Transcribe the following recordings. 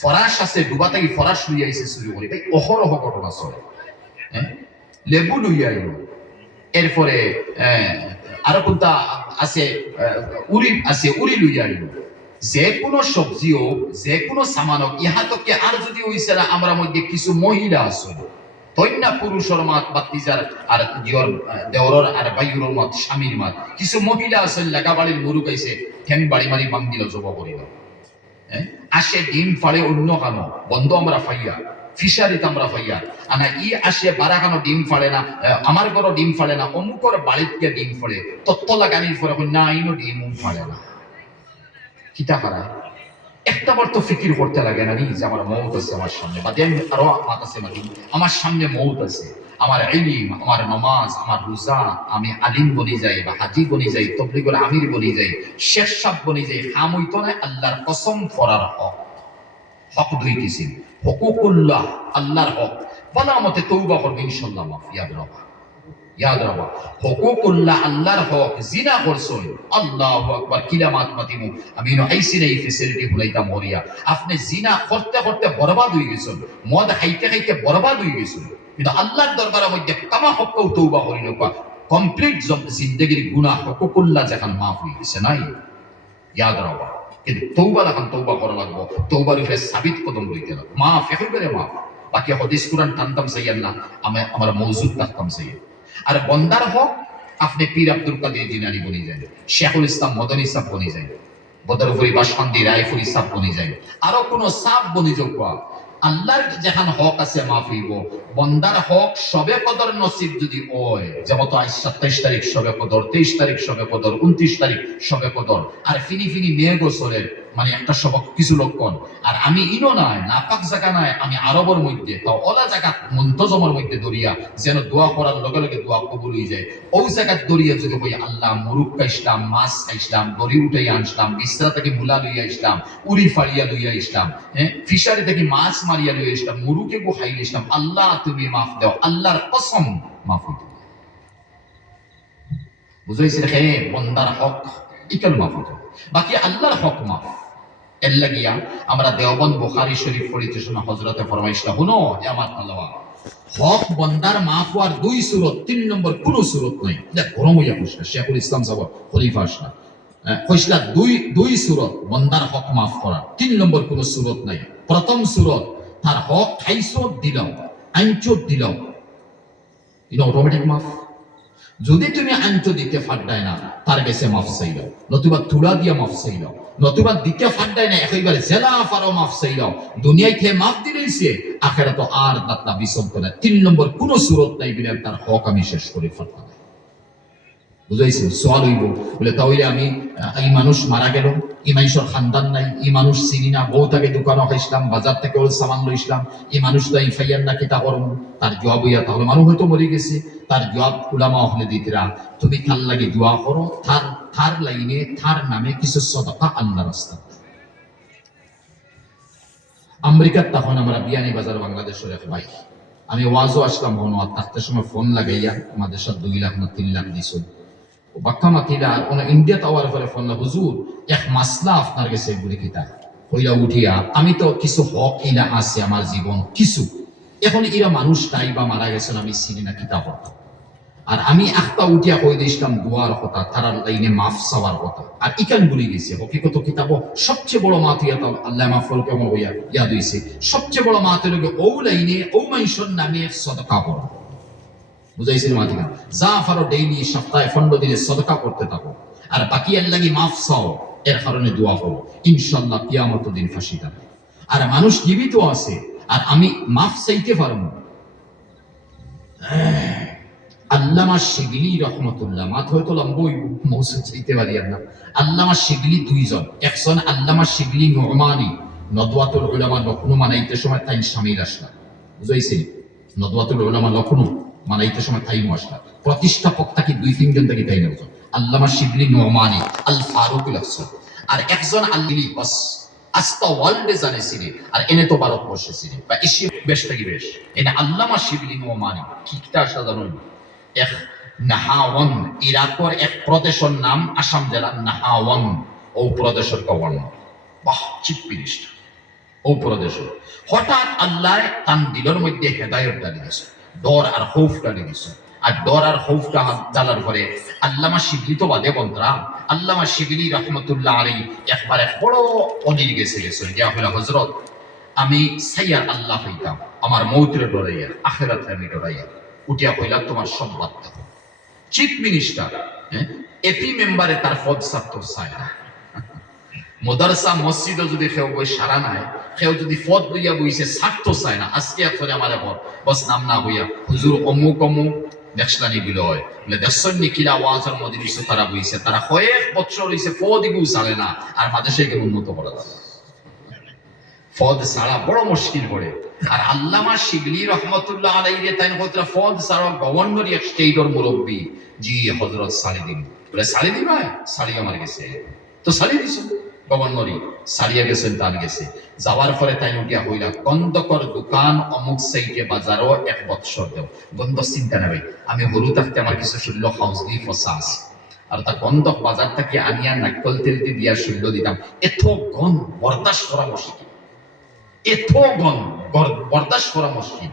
Farage আছে ডুবা থেকে ফরাস লইয়া আইছে চুরি করে, ভাই অহরহ ঘটনা চলে। লেবু লইয়া আইল, এরপরে আরো কোনটা আছে উড়ি আছে, উড়ি লইয়া আইল। যে কোনো সবজি হোক, যে কোনো সামান হোক, ইহা তোকে আর যদি হইছে না আমরা মধ্যে কিছু মহিলা আছে তৈনা পুরুষের মাত বাতিজার আর দিওর দেওরর আর বাইউর মাত স্বামীর মাত কিছু মহিলা আছে লেখা বাড়ির গরু গাইছে ঠ্যাং বাড়ি মারি বাম দিল জব করিল। আসে ডিম ফাড়ে অন্য কানো বন্ধ আমরা ফাইয়া ফিশারিতে আমরা ফাইয়া আনা ই আসে বারাকানো ডিম ফাড়ে না, আমার ঘরও ডিম ফাড়ে না, অমুকর বাড়িতে ডিম ফাড়ে তত্ত্ব লাগানির পরে না আইনো ডিম ফাড়ে না। কিতা ফাড়া একটা বার তো ফিকির করতে লাগে না যে আমার মৌত আছে আমার সামনে, বা দেন আরো মাত আছে মাটি আমার সামনে মৌত আছে, আমার ইলম, আমার নামাজ, আমার রোজা, আমি আলিম বনি যাই বা হাজি বনি যাই, তবলিগের আমির বনি যাই, শেখ সাহেব বনি যাই, হাম হইতো না আল্লাহর কসম করার হক। হক দুই কিসিম, হুকুকুল্লাহ আল্লাহর হক, বলা মতে তৌবা করবে ইনশাআল্লাহ মাফ। ইয়াদ রাখবা, ইয়াদ রাখবা, হুকুকুল্লাহ আল্লাহর হক। জিনা করছই আল্লাহু আকবার, কিলামাত মাতিমু আমি আইসি এই ফ্যাসিলিটি ভুলাইতা মরিয়া। আপনি জিনা করতে করতে বরবাদ হয়ে গেছেন, মদ খাইতে খাইতে বরবাদ হয়ে গেছেন, কিন্তু আল্লাহর দরবারের মধ্যে কামা হকও তৌবা করিল কমপ্লিট জিন্দেগির গুনাহ হুকুকুল্লাহ যখন মাফ হয়ে গেছে নাই। ইয়াদ রাখবা, কিন্তু তৌবা যখন তৌবা করা লাগবো, তৌবার উপরে সাবিত কদম লইতে লাগবে। মাফ একেবারে মাফ। বাকি হাদিস কুরআন টানতাম চাইয়েন না, আমার মওজুদ রাখতাম চাইয়েন। আর বন্দার হক আপনি পীর আব্দুল কাদের জিলানী বনি যায়, শেখুল ইসলাম মদনী সাহেব বনি যায়, বদরপুরি বাসকান্দি রায়ফুল ইসলাম বনি যায়, আরো কোন সাপ বনি যোগ। আল্লাহর যেখান হক আছে মাফ হইব। বন্দার হক সবে কদর নসিব যদি হয়, যেমন তো আজ 27 তারিখ সবে কদর, 23 তারিখ সবে কদর, 29 তারিখ সবে কদর, আর ফিনি ফিনি মেয়ে গোসরের মানে একটা সবক কিছু লক্ষণ। আর আমি ইনো নাই নাপাক জায়গা নাই, আমি আরবের মধ্যে তাও ওলা জায়গা মন্তজমের মধ্যে দরিয়া যেন দোয়া করার লগে লগে দোয়া কবুল হয়ে যায়। ওই জায়গার দরিয়া যদি কই আল্লাহ মুরুখ খাইছিলাম, মাছ খাইছিলাম, দড়ি উঠাই আনছিলাম, বিছরা থেকে মুলা লইয়া আসলাম, উড়ি ফাড়িয়া লইয়া আসলাম, ফিশারি থেকে মাছ মারিয়া লইয়া আসলাম, মুরুকে গো খাইয়ে আসলাম, আল্লাহ তুমি মাফ দাও, আল্লাহর কসম মাফ হইতে। বুঝাইছে হে বন্দার হক ইকাল মাফ হইতে, বাকি আল্লাহর হক মাফ। এর লাগিয়া আমরা দেওবন্দ বুখারী শরীফ পড়িতে শোনা হযরতে ফরমাইছিলেন, হুনো হে আমার আল্লাহ, হক বন্দার মাফ হওয়ার দুই সূরত, 3 নম্বর কোন সূরত নাই। এটা গরম হইয়া বসে শেখুল ইসলাম সাহেব খলিফা আসলা কইসলা দুই সূরত বন্দার হক মাফ করার, 3 নম্বর কোন সূরত নাই। প্রথম সূরত তার হক খাইছো দিলাও, আইনচো দিলাও, এটা অটোমেটিক মাফ। যদি তুমি আইনচো দিতে ফাড্ডায় না তার কাছে মাফ চাইলাও, নতুবা তুলা দিয়া মাফ চাইলাও, নতুবা দিতে ফাড্ডায় না একেবারে জেলা ফারো মাফ চাইলাও। দুনিয়ায় খেয়ে মাফ দিলেইছে, আখেরা তো আর দাত্তা বিসম্প না। 3 নম্বর কোন সূরত নাই বিনা তার হক আমি শেষ করে ফাড্ডা। বুঝাইছে সোয়াল হইব বলে তাহলে আমি এই মানুষ মারা গেল, এই মানুষের খানদান নাই, এই মানুষ চিনি না, বউ তাকে দোকানও খাইছিলাম, বাজার থেকে ওর সামান লইছিলাম, এই মানুষ তো এই ফাইয়ার না কিতা করম। তার জবাব হইয়া তাহলে মানুষ হয়তো মরে গেছে, তার জবাব উলামা হলে দিতরা তুমি তার লাগে দোয়া করো, তার লাইনে তার নামে কিছু সদকা আল্লাহ রাস্তা। আমেরিকার তখন আমরা বিয়ানি বাজার বাংলাদেশের এক ভাই, আমি ওয়াজও আসলাম হন তার সময় ফোন লাগাইয়া আমাদের সাথে 2 লাখ না 3 লাখ দিছ বাক্কা মাতিলা কোন ইন্ডিয়া টাওয়ার পরে ফোন না, হুজুর এক মাসলা আপনার কাছে বলে কিতা হইলা উঠিয়া, আমি তো কিছু হক ইলা আছে আমার জীবন কিছু, এখন এরা মানুষ নাই বা মারা গেছেন আমি চিনি না কিতা হতো, আর আমি একটা উঠিয়া কই দিছিলাম দোয়ার কথা, তারা লাইনে মাফ চাওয়ার কথা, আর ইকান বলে গেছে হকিকত কিতাব সবচেয়ে বড় মাত হইয়া আল্লাহ মাফ করুক কেমন হইয়া ইয়াদ হইছে, সবচেয়ে বড় মাত হইল ও লাইনে ও মানুষের নামে সদকা করো। বুঝাইছিল মাতিকা জাফারও ডেইলি সপ্তাহে 15 দিনে সদকা করতে থাকো, আর বাকি এর লাগি মাফ চাও, এর কারণে দোয়া করো, ইনশাআল্লাহ কিয়ামতের দিন ফাঁসি যাবে। আর মানুষ জীবিত আছে আর আমি মাফ চাইতে পারবো। আল্লামা শিবলি রহমতুল্লাহ মাত হয়তো লম্বই মৌসুদ চাইতে পারি না। আল্লামা শিবলি 2 জন, একজন আল্লামা শিবলি নুমানি নদওয়াতুল উলামা লখনউ মানাইতে সময় তাই শামিল আসলা। বুঝাইছিল নদওয়াতুল উলামা লখনউ মানাইতে সময় তাই আসলা, প্রতিষ্ঠাপক থাকি 2-3 জন থাকি তাই না। আল্লামা শিবলি নুমানি আল ফারুকুল আহসান, আর একজন আল্লিলি বাস আস্তা ওয়ার্ল্ডে জানেছিলেন, আর এনে তো ভারতবর্ষে ছিলেন বা এশিয়া বেশ থাকি বেশ। এনে আল্লামা শিবলি নুমানি কিটা সাধারণ এক নাহাওয়ান, ইরাকের এক প্রদেশের নাম আসাম জেলার নাহাওয়ান, ও প্রদেশের গভর্নর। বাহ চিফ মিনিস্টার, ও ও প্রদেশ হঠাৎ আল্লাহ তান দিলের মধ্যে হেদায়ত ডালি দিছে, ডর আর খৌফ ডালি দিছে। আর ডর আর খৌফটা জ্বালার পরে আল্লামা শিবলি তো বাদে বন্ধরা, আল্লামা শিবলি রহমতুল্লাহ আলাইহি একবার এক বড় অনিল গেছে ইয়া হলো হযরত, আমি সাইয়ার আল্লাহ হইতাম আমার মৌতের ডরাইয়া, আখিরাতে আমি ডরাইয়া। উঠিয়া কইলা তোমার সব বাদ দাও। চিফ মিনিস্টার এপি মেম্বারে তার পদ ছাড়তো চায় না। মাদ্রাসা মসজিদও যদি কেউ বই সারা নাই, কেউ যদি পদ লইয়া বইছে ছাড়তো চায় না। আজকে এখন আমার এখন বস নাম না হইয়া হুজুর অমুক অমুক দেখলানি বিল হয় বলে দেখছেন নিকিলা ওয়াজের মধ্যে দিছে তারা বইছে, তারা কয়েক বছর হইছে পদই বউ চালে না। আর মাদ্রাসাকে উন্নত করা যাবে পদ ছাড়া বড় মুশকিল পড়ে। আর আল্লামা শিবলি রহমতুল্লাহ আলাইহি তাই কতরা পদ ছাড়া গভর্নর এক স্টেটর মুরব্বী জি হযরত সালি দিন বলে সালি দিন ভাই সালি আমার গেছে তো সালি দিছো গভর্নরই সারিয়া গেছেন তার গেছে। যাওয়ার পরে তাই উঠিয়া হইলা গন্ধকর দোকান অমুক সাইটে বাজারও 1 বছর দেও। গন্ধ চিন্তা নেবে আমি হলু থাকতে আমার কিছু শৈল্য হাউস দিয়ে ফসা আছে, আর তা গন্ধক বাজার থেকে আনিয়া নাকল তেল দিয়া শৈল্য দিতাম। এত গন বরদাস্ত করা মুশকিল, এত গন বরদাস্ত করা মুশকিল।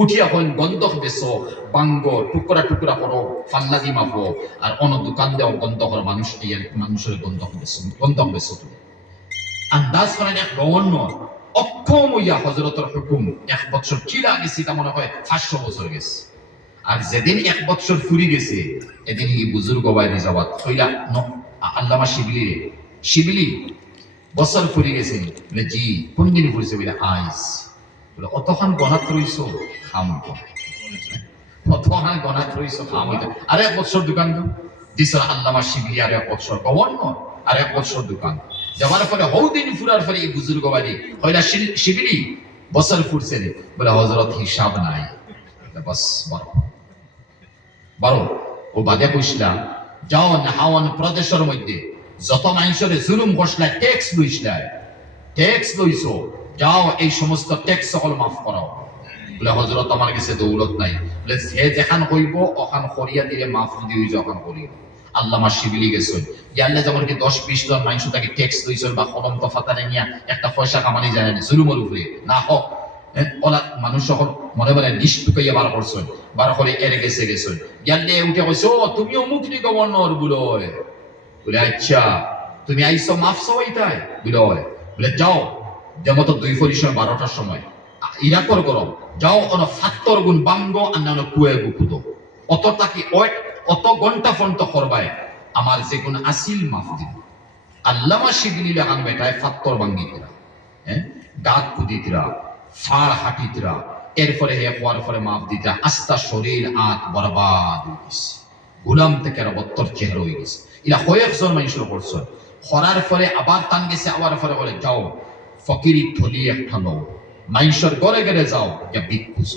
উঠিয়া হইন গন্ধক বেছো বাঙ্গ টুকরা টুকরা করো ফান্না দি মাপো আর অন্য দোকান দেও গন্ধকর মানুষ মানুষের গন্ধক বেছো তুমি আন্দাজ করেন। এক গভর্নর অক্ষম হইয়া হযরতের হুকুম 1 বছর কিলা গেছি তা মনে হয় 500 বছর গেছে। আর যেদিন 1 বছর ফুরি গেছে এদিন এই বুজুর্গ বাইরে যাওয়াত হইলা আল্লামা শিবলি বছর ফুরি গেছে বলে জি কোন দিন ফুরিছে বলে আইস বলে অতখান গনাত রইছো খাম অতখান গনাত রইছো খাম হইতে। আর 1 বছর দোকান দিছ আল্লামা শিবলি, আর 1 বছর গভর্নর, আর 1 বছর দোকান যাওয়ার পরে হৌদিন ফুরার পরে এই বুজুর্গ বাড়ি হইলা শিবলি বছর ফুরছে বলে হযরত হিসাব নাই বাস বারো ও বাদে কইছিলাম যাও নাহাওয়ান প্রদেশের মধ্যে যত মানুষের জুলুম করছিলা ট্যাক্স লইছো যাও এই সমস্ত ট্যাক্স সকল মাফ করাও। বলে হযরত আমার কাছে দৌলত নাই। বলে যে যেখান কইব ওখান করিয়া দিলে মাফ যদি হই যখন করিব। আল্লামা শিবলি গেছেন ইয়াল্লে যেমন কি 10-20 জন মানুষ তাকে ট্যাক্স লইছেন বা কলম তো ফাতারে নিয়া একটা পয়সা কামানি যায় না জুলুমের উপরে না হোক ওলা মানুষ সকল মনে মনে লিস্ট টুকাইয়া বার করছেন, বার করে এর গেছে ইয়াল্লে উঠে কইছে ও তুমি অমুক নি গভর্নর বলে বলে আচ্ছা তুমি আইছো মাফ চাইতাই বলে যাও যেমন 2 পরিসর 12টার সময় ইরাকর গরম যাও অন 70 গুণ বাঙ্গ আন্নানো কুয়ে গুকুদো অত তাকি অত ঘন্টা ফন্ট করবায় আমার যে কোন আসিল মাফ দিন। আল্লামা শিবলি লাগান বেটায় 70 বাঙ্গিতরা গাত কুদিতরা ফাড় হাঁটিতরা এরপরে হে হওয়ার পরে মাফ দিতরা আস্তা শরীর আত বরবাদ হয়ে গেছে, গোলাম থেকে রবত্তর চেহারা হয়ে গেছে। এরা কয়েকজন মানুষের করছে করার পরে আবার টান গেছে আবার পরে বলে যাও ফকিরি থলি একটা লও মানুষের গড়ে গড়ে যাও যা ভিক্ষুজ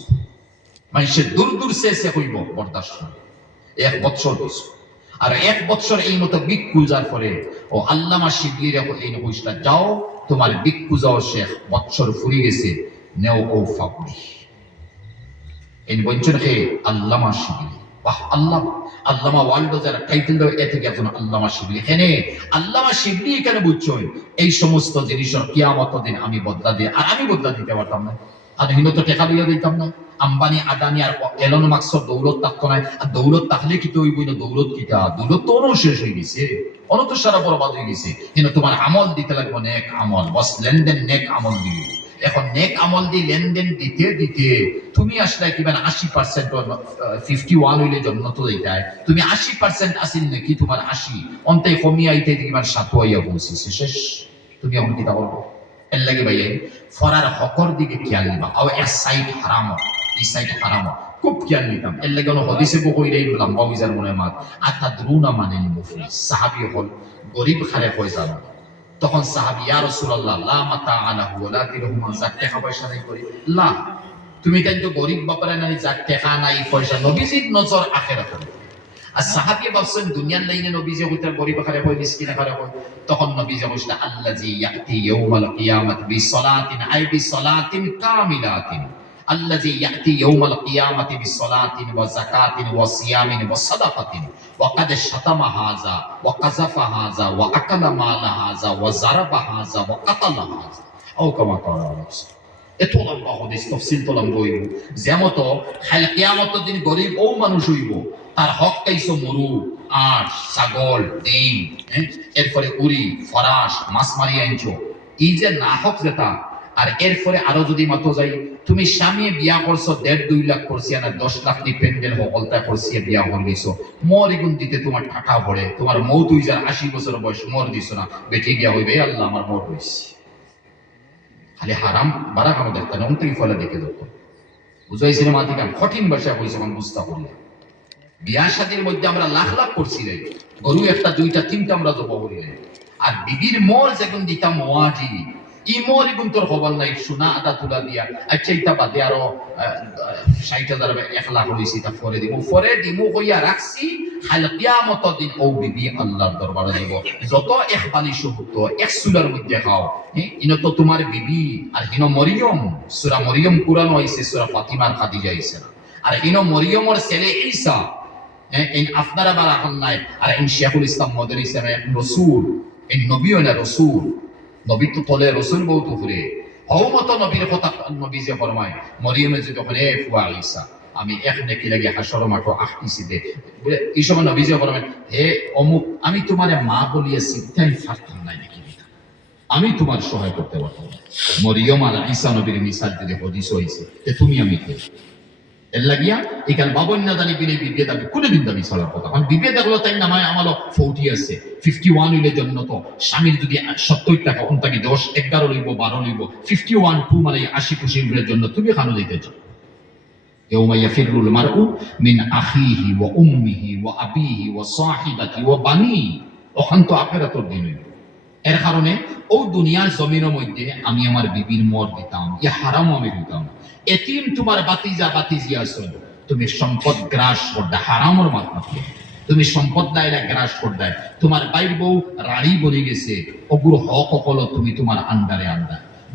মানুষের দূর দূর শেষে হইব বরদাস্ত 1 বছর হইছে। আর 1 বছর এই মতো ভিক্ষুজার পরে ও আল্লামা শিবলির এই নবইসটা যাও তোমার ভিক্ষুজাও শেখ বছর ফুরি গেছে নেও ও ফাকুরি এই বঞ্চন হে আল্লামা শিবলি। বাহ আল্লামা ওয়ার্ল্ড যারা টাইটেল দেয় এ থেকে একজন আল্লামা শিবলি। এখানে আল্লামা শিবলি এখানে বুঝছেন এই সমস্ত জিনিসের কিয়ামত দিন আমি বদলা দিয়ে আর আমি বদলা দিতে পারতাম না, আর হিন্দু তো টেকা দিয়ে দিতাম না। আম্বানি আদানি আর এলন মাস্কর দৌলত থাকতো না, আর দৌলত থাকলে কি তো ওই বই না দৌলত কিটা দৌলত তো শেষ হয়ে গেছে, অনত সারা বরবাদ হয়ে গেছে। কিন্তু তোমার আমল দিতে লাগবে নেক আমল, বস লেনদেন নেক আমল দিও। এখন নেক আমল দিয়ে লেনদেন দিতে দিতে তুমি আসলে কিবা 80% 51 হইলে জন্ম তো দিতায় তুমি 80% আসিল নাকি তোমার 80 অন্তে কমিয়ে আইতে কিবা 7 হইয়া পৌঁছেছে শেষ। তুমি এখন কি তা করবো এর লাগে ভাই ফরার হকর দিকে খেয়াল নিবা। আর এক সাইড হারাম এই সাইড হারাম খুব খেয়াল নিতাম। এর লাগে হদিসে বকইলে লম্বা মিজার মনে মাত আতা দ্রুনা মানে মুফলিস সাহাবী হল গরিব খারে হয়ে যাবে। তখন সাহাবী ইয়া রাসূলুল্লাহ লা মাতা আলাহু ওয়ালা দিরহুমা যাক টাকা পয়সা নাই করি লা তুমি তাই তো গরিব বাপারে নাই যাক টাকা নাই পয়সা নবীজির নজর আখিরাতে। আর সাহাবী ভাবছেন দুনিয়ার লাইনে নবীজি হইতে গরিব খারে হয় মিসকিন খারে হয়। তখন নবীজি বলছেন আল্লাযী ইয়াতি ইয়াউমাল কিয়ামাত বিসসালাতিন আই বিসসালাতিন কামিলাতিন আল্লাযী ইয়াতি ইয়াউমাল কিয়ামাতি বিসসালাতিন ওয়া যাকাতিন ওয়া সিয়ামিন ওয়া সাদাকাতিন ওয়া কাদ শাতামা হাযা ওয়া কাযাফা হাযা ওয়া আকালা মালা হাযা ওয়া যারাবা হাযা ওয়া কাতালা হাযা ও কামা করা এত লম্বা হদিস তফসিল তো লম্বা হইব যেমত খাইলে কিয়ামতের দিন গরিব ও মানুষ হইব তার হক কাইছো মরু আট ছাগল ডিম এরপরে উড়ি ফরাস মাছ মারি আনছো এই যে না হক যেটা আর এরপরে আরো যদি মতো যাই তুমি স্বামী বিয়া করছো 1.5-2 লাখ করছি না 10 লাখ নি পেন্ডেল হলতা করছি বিয়া হল গেছো মর এগুন দিতে তোমার টাকা ভরে তোমার মৌ 2080 বছর বয়স মর দিছো না বেঁচে গিয়া হইবে আল্লাহ আমার মর হইছে খালি হারাম বারা কারো দেখতে না অন্তরি ফলে দেখে দিত বুঝাইছিল মাতিকা কঠিন ভাষা কইছে আমি বুঝতে পারলি বিয়া শাদীর মধ্যে আমরা লাখ লাখ করছি রে গরু একটা দুইটা তিনটা আমরা জব করি রে আর বিবির মর যখন দিতাম ওয়াজি ই মর এগুন তোর খবর নাই সোনা আটা তুলা দিয়া আচ্ছা ইটা বাদে আরো 60,000 1 লাখ হইছে তা পরে দিমু কইয়া রাখছি খালি কিয়ামতের দিন ও বিবি আল্লাহর দরবারে দিব যত এক পানি সুক্ত এক সুলার মধ্যে খাও ইনো তো তোমার বিবি আর ইনো মরিয়ম সূরা মরিয়ম কুরআন হইছে সূরা ফাতিমার খাদিজা হইছে আর ইনো মরিয়মর ছেলে ঈসা ইন আপনারা বারা হন নাই আর ইন শেখুল ইসলাম মদনী সাহেব এক রাসূল ইন নবীও না রাসূল নবী তো তলে রাসূল বহুত উপরে হওমত নবীর কথা নবী যে ফরমায় মরিয়মে যে যখন এ ফুয়া ঈসা আমি এক নেকি লাগি হাসর মাঠো আহতিছি দে বলে এই সময় নবী যে ফরমায় হে অমুক আমি তোমারে মা বলিয়াছি তাই ফারতাম নাই নাকি আমি তোমার সহায় করতে পারতাম মরিয়ম আর ঈসা নবীর মিসাল দিলে হাদিস হইছে তে তুমি আমি কে এর লাগিয়া এখানে বাবন্যা জানি বিনে বিবে দাবি কোনদিন দাবি চলার কথা কারণ বিবে দেখলো তাই নামায় আমারও 40 আছে 51 হইলে জন্য তো স্বামীর যদি 70 টাকা অন্তাকে 10 11 লইব 12 লইব 51 টু মানে 80 জন্য তুমি খানো দিতেছ يوم يفر المرء من أخيه وأمه وأبيه وصاحبته وبنيه ওখান তো আখিরাতের দিন এর কারণে ও দুনিয়ার জমিনের মধ্যে আমি আমার বিবির মর দিতাম ইয়া হারাম আমি দিতাম এতিম তোমার বাতিজা বাতিজি আছো তুমি সম্পদ গ্রাস করদা হারামর মাধ্যমে তুমি সম্পদ দায়রা গ্রাস করদায় তোমার বাইর বউ রাড়ি বনে গেছে অগুর হক সকল তুমি তোমার আন্ডারে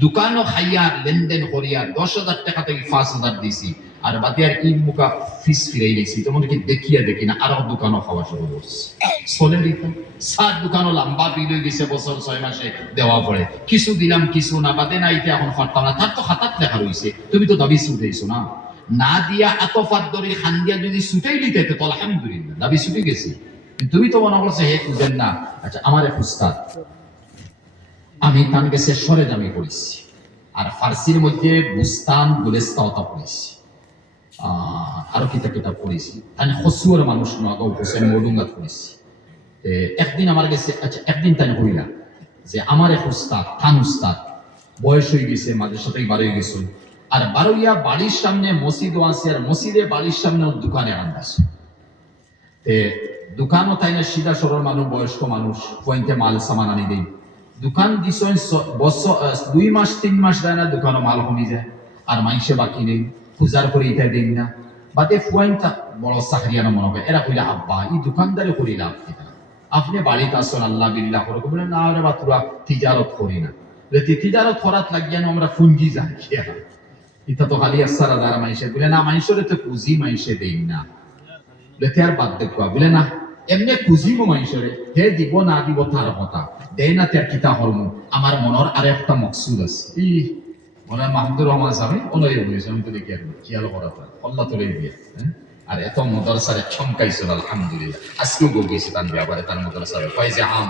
দোকানও খাইয়া লেনদেন করিয়া 10,000 টাকা থেকে 5,000 দিছি আর বাদে আর ঈদ মুখা ফিস ফিরাই দিছি তোমার কি দেখিয়া দেখি না আরো দোকানও খাওয়া শুরু করছি চলে দিতাম সাত দোকানও লম্বা বিল হয়ে গেছে বছর 6 মাসে দেওয়া পড়ে কিছু দিলাম কিছু না বাদে না এটা এখন ফাটতাম না তার তো হাতাত লেখা রয়েছে তুমি তো দাবি ছুটেইছো না না দিয়া আতফাত দরি খান্দিয়া যদি ছুটেই দিতে তো আলহামদুলিল্লাহ দাবি ছুটে গেছি তুমি তো মনে করছো হে খুঁজেন না আচ্ছা আমার এক উস্তাদ আমি তান গেছে সরে দামি পড়েছি আর ফার্সির মধ্যে বুস্তান গুলেস্তাওতা পড়েছি আরো কিতাব কিতাব পড়েছি তাই হসুয়ার মানুষ নগাঁও হোসেন মডুঙ্গাত পড়েছি একদিন আমার গেছে আচ্ছা একদিন তাই হইলা যে আমার এক উস্তাদ থান উস্তাদ বয়স হয়ে গেছে মাঝে সাথেই বার হয়ে গেছিল আর বারোইয়া বাড়ির সামনে মসজিদও আছে আর মসজিদে বাড়ির সামনে দোকানে আনতেছে দোকানও তাই না সিধা সরল মানুষ বয়স্ক মানুষ পয়েন্টে মাল সামান আনি দেই দোকান দিছেন বছর 2 মাস 3 মাস দেয় না দোকানও মাল কমে যায় আর মাইসে বাকি নেই পূজার করে এটা দিন না বাদে পয়েন্টটা বড় চাকরিয়ানা মনে হয় এরা কইলা আব্বা এই দোকানদারে করি লাভ কিনা আপনি বাড়িতে আসুন আল্লাহ বিল্লাহ করে বলে না রে বাতুরা তিজারত করি না তিজারত করাত লাগিয়া না আমরা ফুঞ্জি যাই এটা তো খালি আসারা যারা মাইসে বলে না মাইসরে তো পুঁজি মাইসে দেই না বলে আর বাদ দেখবা বলে না এমনি খুঁজিব মাইসরে হে দিব না দিব তার কথা দেয় না তার কিতা হরম আমার মনের আর একটা মকসুদ আছে ই মনে মাহমুদুর রহমান সাহেব ওনাই বলেছে আমি তো দেখি আর খেয়াল করা আল্লাহ তোলে দিয়ে আর এত মদরসারে চমকাইছিল আলহামদুলিল্লাহ আজকেও গো গেছি তার ব্যাপারে তার মদরসারে ফয়েজে আম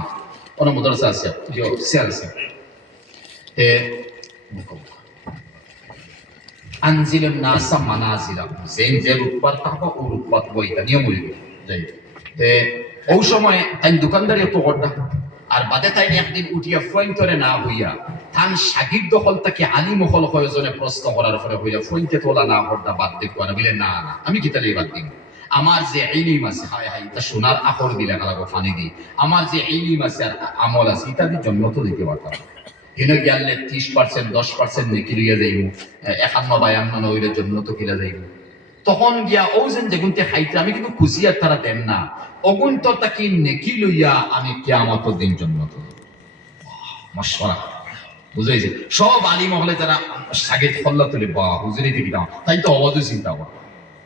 ওনার মদরসা আছে যে সেল আছে আনজিলেন নাসা মানাজিরা যেন যে রূপপাত থাকবা ও রূপপাত বইটা নিয়ম হইবে যাই ওই সময় তাই দোকানদারি একটু গড্ডা আর বাদে তাই একদিন উঠিয়া ফয়েন্টরে না হইয়া তান সাগির দখল তাকে আলিম হল কয়েকজনে প্রশ্ন করার পরে হইয়া ফয়েন্টে তোলা না গড্ডা বাদ দেখবো না বলে না না আমি কি তাহলে বাদ দিব আমার যে ইলিম আছে হায় হায় তা সোনার আখর দিলে কালাগো ফানি দি আমার যে ইলিম আছে আর আমল আছে ইত্যাদির জন্য তো দিতে পারতাম এনে গেলে 30% 10% নেকি লইয়া যাইব 51-52 হইলে জন্য তো কিলা যাইব তখন গিয়া ও যেগুনতে খাইতে আমি কিন্তু খুশি আর তারা দেন না অগুন তো তাকে নেকি লইয়া আমি কিয়ামতের দিন জন্য তো মাশাআল্লাহ বুঝাইছে সব আলিম হলে যারা সাগেত ফল্লা তুলে বা হুজুরি থেকে দাও তাই তো অবাধ চিন্তা কর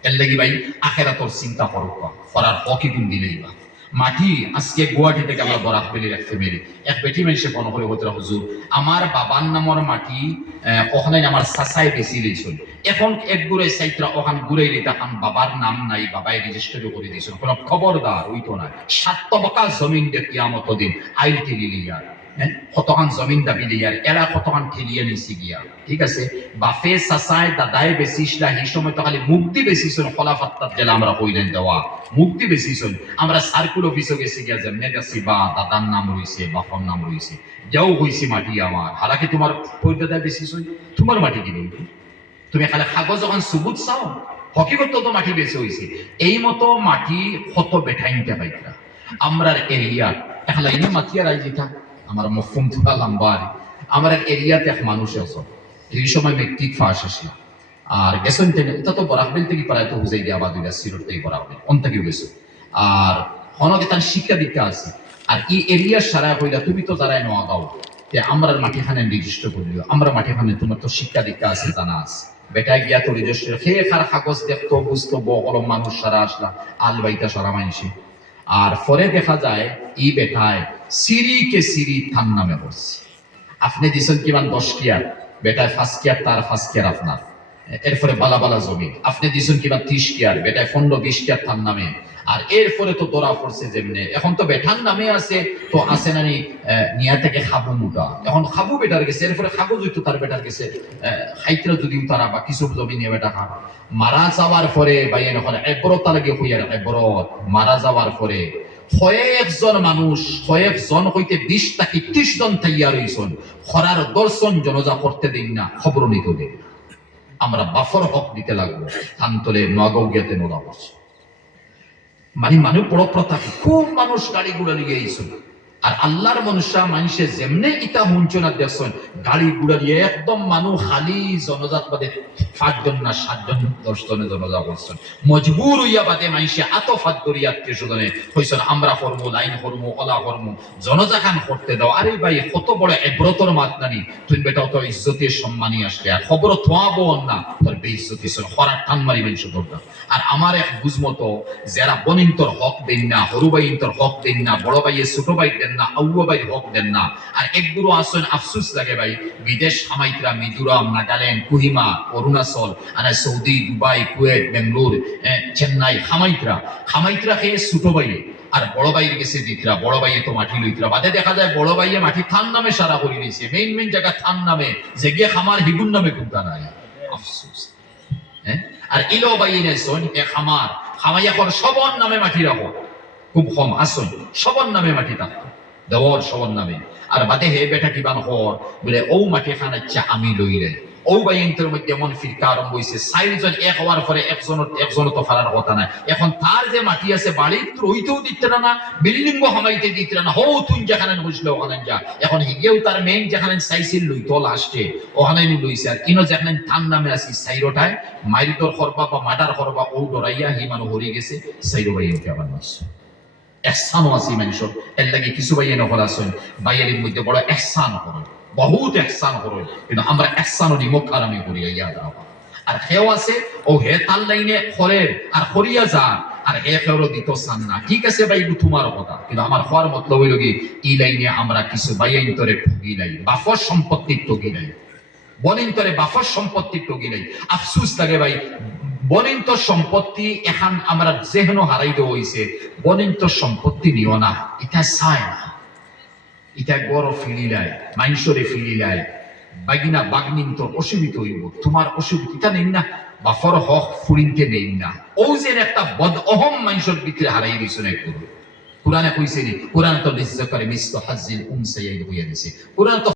এর লাগি ভাই আখেরাতর চিন্তা করো করার হকি গুণ দিলেই বা মাটি আজকে গুয়াহাটি থেকে আমরা বরাক ভ্যালির এক ফ্যামিলি এক বেটি মানুষে ফোন করে বলতে হুজুর আমার বাবার নামর মাটি ওখানে আমার সাসায় বেশি লইছিল এখন এক গুড়ে সাইত্রা ওখান ঘুরে তখন বাবার নাম নাই বাবাই রেজিস্টারি করে দিয়েছিল কোনো খবরদার হইতো না 7 তবকা জমিন দে কিয়ামত দিন আইল ঠেলি লিয়ার কতখান জমিন দাবি লিয়ার এরা কতখান ঠেলিয়ে নিছি গিয়া ঠিক আছে বাফে সাসায় দাদায় বেশিসলা এই সময় তো খালি মুক্তি বেশিছিল খলাফাত্তার জেলা আমরা কইলেন দেওয়া মুক্তি বেশিছিল আমরা সার্কুল অফিসে গেছি গিয়া যেমনে গেছি বা দাদার নাম রইছে বাপর নাম রইছে যাও হইছে মাটি আমার হালাকি তোমার পরিদাদায় বেশিছ তোমার মাটি কি বলবো তুমি খালি কাগজ যখন সুবুত চাও হকিকত তো মাটি বেশি হয়েছে এই মতো মাটি কত বেঠাইনতে পাইতরা আমরার এরিয়া এখন লাইনে মাতিয়ার আইজিতা আমার মফহুম থোড়া লম্বা আমার এরিয়াতে এক মানুষ আছে এই সময় মেট্রিক পাস আসলাম আর গেছেন এটা তো বরাকবিল থেকে প্রায় তো বুঝাই দিয়া বাদ হইলা সিরোর থেকে বরাকবিল অন্তাকেও গেছো আর হনকে তার শিক্ষা দীক্ষা আছে আর এই এরিয়ার সারা হইলা তুমি তো দাঁড়ায় নোয়া গাও যে আমরা মাটিখানে রেজিস্টার করলিও আমরা মাটিখানে তোমার তো শিক্ষা দীক্ষা আছে জানা আছে বেটায় গিয়া তো রেজিস্টার খেয়ে খার কাগজ দেখতো বুঝতো বকলম মানুষ সারা আসলা আলবাইতা সারা মানসি আর পরে দেখা যায় ই বেটায় সিঁড়িকে সিঁড়ি থান নামে বসছে আপনি দিছেন কিমান 10 কিয়ার বেটায় 5 কিয়ার তার 5 কিয়ার আপনার এরপরে বালা বালা জমি আপনি দিছেন কিমান 30 কিয়ার বেটায় 15-20 কিয়ার থান নামে আর এরপরে তো দৌড়া পড়ছে যেমনে এখন তো বেঠান নামে আছে তো আছে নানি নিয়া থেকে খাবু মুটা এখন খাবু বেটার গেছে এরপরে খাবু জুইতো তার বেটার গেছে খাইতে যদিও তারা বা কিছু জমি নিয়ে বেটা খা মারা যাওয়ার পরে ভাই এখন এবরত লাগে হইয়ার এবরত মারা যাওয়ার পরে কয়েকজন মানুষ কয়েকজন হইতে 20 থেকে 30 জন তৈয়ার হইছেন খরার দর্শন জনজা করতে দিন না খবর নিতে দিন আমরা বাফর হক দিতে লাগবো থানতলে নগাঁও গিয়াতে নোরা পড়ছে মানে মানুষ বড় প্রতাপী খুব মানুষ গাড়ি গুড়া নিয়ে আইছিল আর আল্লাহর মনুষ্যা মানুষে যেমনে ইটা মুঞ্চনা দেখছেন গাড়ি গুড়া দিয়ে একদম মানুষ খালি জনজাত বাদে 5 জন না 7 জন 10 জনে জনজা করছেন মজবুর হইয়া বাদে মানুষে আতফাত করিয়া আত্মীয়স্বজনে হইছেন আমরা করবো লাইন করবো ওলা করবো জনজা খান করতে দাও আরে ভাই কত বড় এব্রতর মাত নানি তুই বেটা তো ইজ্জতের সম্মানী আসলে আর খবর থোয়াবো না তোর বেইজ্জতি হরার টান মারি মানুষ দরদা আর আমার এক বুঝমতো যারা বনিন্তর হক দেন না হরুবাইন্তর হক দেন না বড় ভাইয়ের ছোট ভাই দেন না আউয়া ভাই হক দেন না আর একগুলো আসেন আফসুস লাগে ভাই বিদেশ হামাইতরা মিজোরাম নাগাল্যান্ড কোহিমা অরুণাচল আর Saudi Dubai Kuwait Bangalore Chennai হামাইতরা খেয়ে ছোট ভাই আর বড় ভাইয়ের গেছে দিতরা বড় ভাইয়ে তো মাটি লইতরা বাদে দেখা যায় বড় ভাইয়ে মাটি থান নামে সারা করে দিয়েছে মেইন জায়গা থান নামে যে গিয়ে খামার হিগুন নামে কোনটা নাই আফসুস আর ইলো ভাইয়ে নেছন এ খামাইয়া কর সবর নামে মাটি রাখো খুব কম আসন সবর নামে মাটি থাকতো দেওয়ার সবর নামে আর বাদে হে বেটা কিবান হর বলে ও মাটি খানাচ্ছা আমি লইলে ও বাইন্তের মধ্যে এমন ফিরকা আরম্ভ হয়েছে 4 জন এক হওয়ার পরে একজন তো ফারার কথা না এখন তার যে মাটি আছে বাড়ির রইতেও দিতে না বিল্ডিং হামাইতে দিতে না হো তুই যেখানে বুঝলে ওখানে যা এখন হিগেও তার মেইন যেখানে সাইছিল লইতো লাস্টে ওখানে লইছে আর ইনো যেখানে থান নামে আছি সাইরোটায় মাইরিতর করবা বা মার্ডার করবা ও ডরাইয়া হি মানুষ হরি গেছে সাইরো বাইনকে আবার মারছে এহসানও আছে মানুষের এর লাগে কিছু বাইয়ে নকল আসেন বাইয়ের মধ্যে বড় এহসান করেন বহুত এহসান করেন কিন্তু আমরা এহসানও নিমক আরামি করি ইয়াদ রাখা আর হেও আছে ও হে তার লাইনে খরের আর খরিয়া যান আর হে ফেরো দিত চান না ঠিক আছে ভাই তোমার কথা কিন্তু আমার হওয়ার মতলব হইল কি এই লাইনে আমরা কিছু বাইন্তরে ঠগি নাই বাফর সম্পত্তির ঠগি নাই বনিন্তরে বাফর সম্পত্তির ঠগি নাই আফসুস লাগে ভাই বনিন্ত সম্পত্তি এখন আমরা যেহেন হারাই দেওয়া হয়েছে বনিন্ত সম্পত্তি নিও না এটা চায় না এটা বড় ফিরিলায় মাইনসরে ফিরিলায় বাগিনা বাগনিন্তর অসুবিধা হইব তোমার অসুবিধা নেই না বাফর হক ফুরিনতে নেই না ও যে একটা বদ অহম মাইনসর ভিতরে হারাই দিয়েছে না একটু কোরআনে কইছে নি কোরআন তো লিজ্জাকারে মিসলু হাজ্জিল উনসায়াইন হইয়া দিছে কোরআন তো